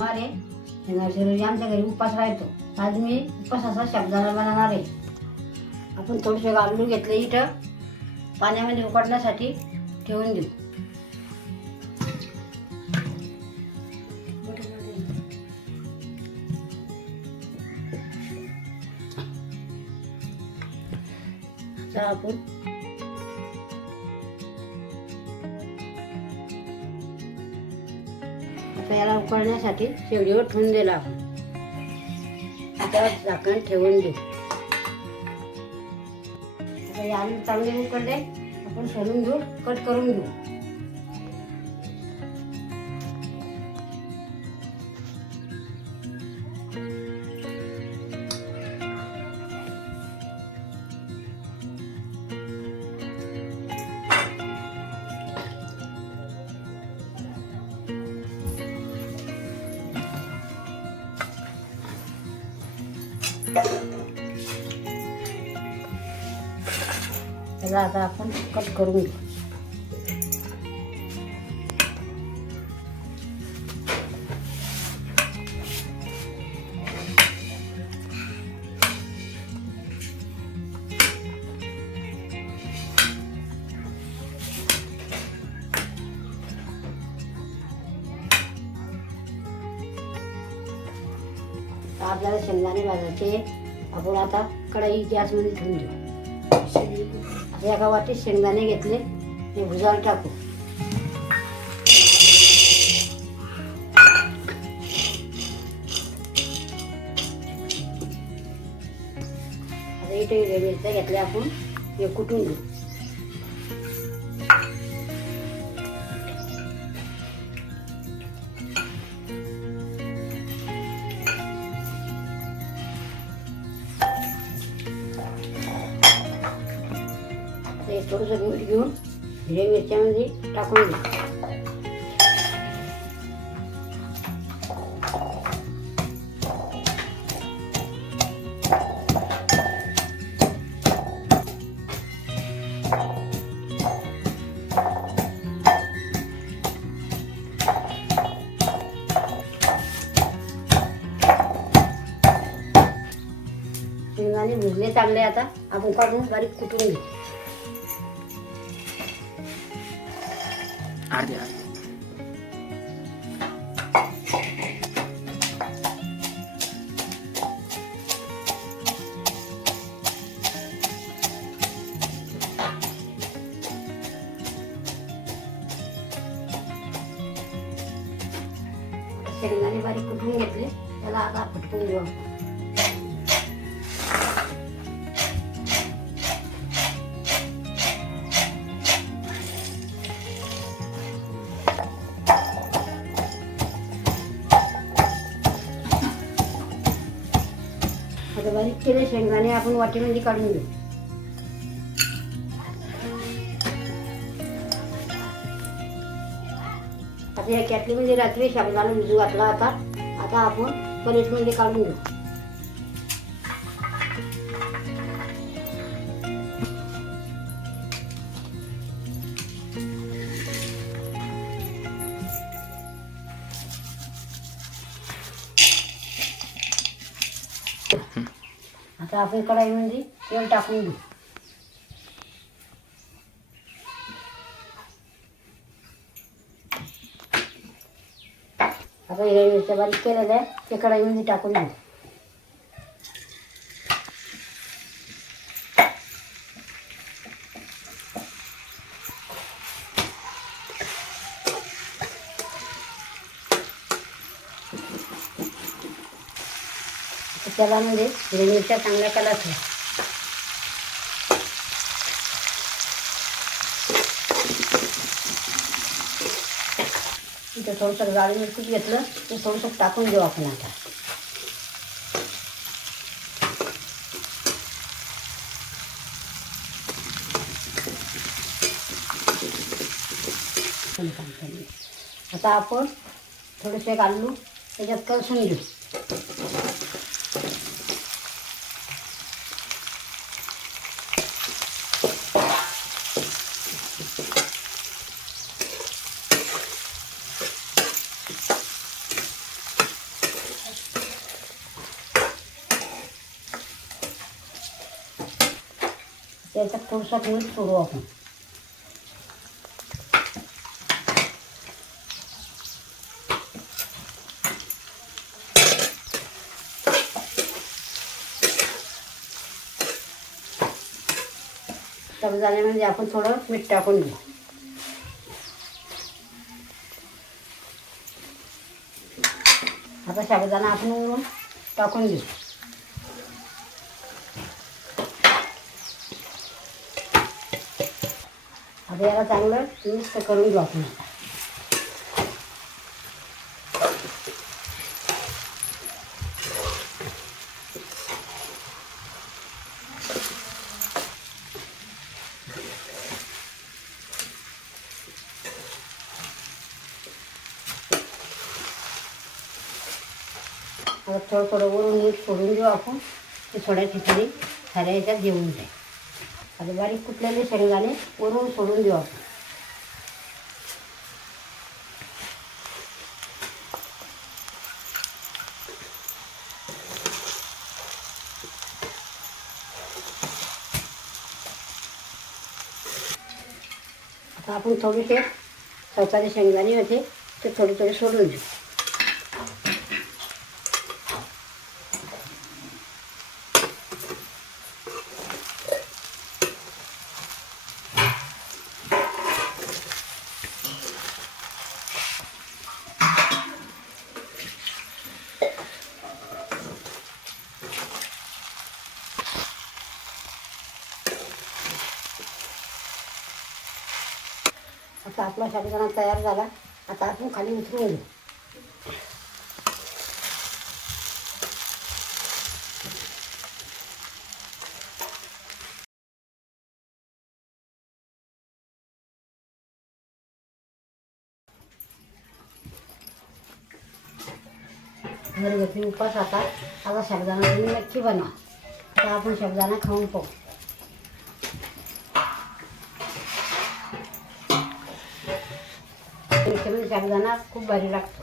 मारे शनिवारच्या आमच्या घरी उपास राहतो. आज मी उपासाचा शब्दाला बनवणार आहे. आपण थोडेसे आलू घेतले इथं. पाण्यामध्ये उकडण्यासाठी ठेवून देऊ. आपण आता याला उकळण्यासाठी शेवडीवर ठेवून दिला आपण. आता झाकण ठेवून देऊ. आता हे आलू चांगले उकडले आपण सोडून घेऊ कट करून घेऊ. त्याला आता आपण कट करून घेऊ. तर आपल्याला शेंगदाणे भाजायचे. आपण आता कढाई गॅसमध्ये ठेवून देऊ. आता एका वाटीत शेंगदाणे घेतले. ते भुजाला टाकू. आता इथे मिरच्या घेतल्या आपण. हे कुटून घेऊ? ते थोडंसं मीठ घेऊन हिरव्या मिरच्यामध्ये टाकून घेऊ शेंगदाणे भुजले चांगले आता. आपण काढून बारीक कुटून घेऊ. अर्धे अर्धे शेंगदाणे बारीक कुटून घेतले? त्याला आता फटकून घेऊ किलो शेंगदाणे आपण वाटीमध्ये काढून घेऊ. आता या कॅटलीमध्ये रात्री शेंगदाणा भिजू घातला आता आता आपण पनीरमध्ये काढून घेऊ. आता आपण कढाईमध्ये म्हणजे तेल टाकून घेऊ. आता हे मिरच्या बारीक केलेलं आहे ते कढाईमध्ये म्हणजे टाकून घेऊ. तेलामध्ये म्हणजे हिरव्या मिरच्या चांगल्या कलर इथं थोडंसं गाळी मिरची घेतलं ते थोडंसं टाकून देऊ आपण आता. आता आपण थोडेसे आलू त्याच्यात कलसून घेऊ. याच्यात थोडंसं मीठ सोडू आपण साबुदाण्यामध्ये आपण थोडं मीठ टाकून घेऊ आता साबुदाणा आपण उघडून टाकून घेऊ आता याला चांगलं मिक्स करून घेऊ आपण थोडं थोडं वरून मीठ सोडून घेऊ आपण. ते थोड्या ठिकाणी साऱ्या याच्यात जेवून जाईल. आता बारीक कुठलेले शेंगदाणे वरून सोडून देऊ आपण. आता आपण थोडेसे स्वतःचे शेंगदाणे होते ते थोडे थोडे सोडून देऊ. आता आपला साबुदाणा तयार झाला. आता आपण खाली उतरून घेऊ घरगुती उपास आता. आता शब्दाना तुम्ही नक्की बनवा. आता आपण साबुदाणा खाऊन पाहू. त्याच्यामध्ये साबुदाणा खूप भारी लागतो.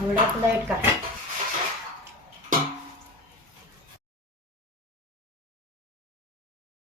आवडा लाइट का?